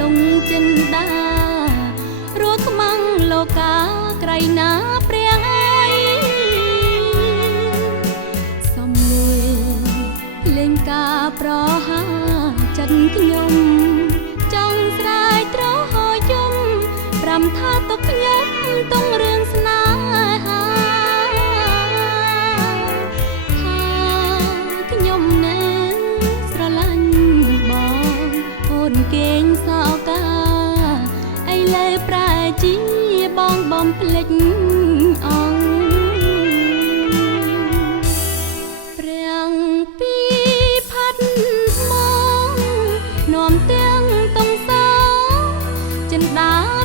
លងចិនដារត់ខ្មាំងលោកាក្រៃណាព្រះអើយសំលួយលេងការប្រហាចិត្តខ្ញុំចង់ស្រែកត្រហោយំប្រាំថាទុកខ្ញុំទងរឿងស្នេហាថាខ្ញុំនឹងស្រឡាញ់បងអូនគេងសោកាឥឡូវប្រែជាបងបំភ្លេចអង្គព្រះពីផាត់មកនាំទាំងតងសោចិនដា